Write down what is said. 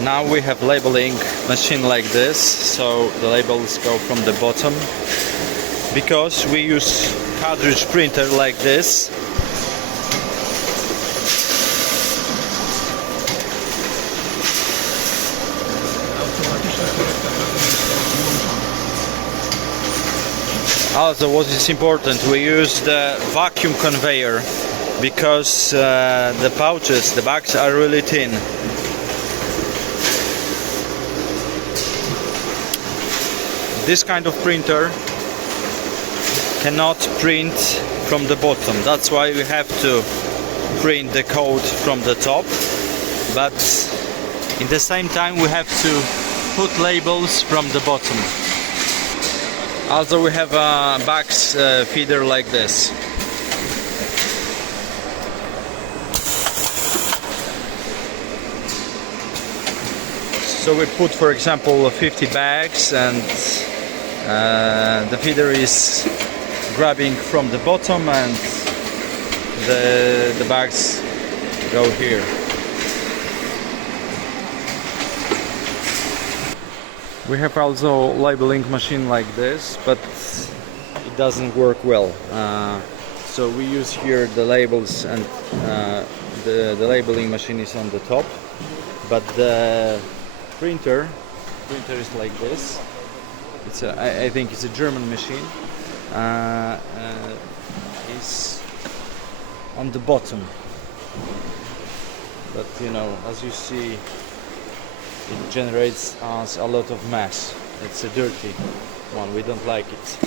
Now we have labeling machine like this, so the labels go from the bottom. Because we use cartridge printer like this, also what is important, we use the vacuum conveyor because the pouches, the bags are really thin. This kind of printer cannot print from the bottom, that's why we have to print the code from the top, but in the same time we have to put labels from the bottom. Also we have a box feeder like this. So we put, for example, 50 bags, and the feeder is grabbing from the bottom and the bags go here. We have also labeling machine like this, but it doesn't work well. So we use here the labels, and the labeling machine is on the top, but the printer is like this. It's I think it's a German machine. Is on the bottom, but you know, as you see, it generates us a lot of mess. It's a dirty one, we don't like it.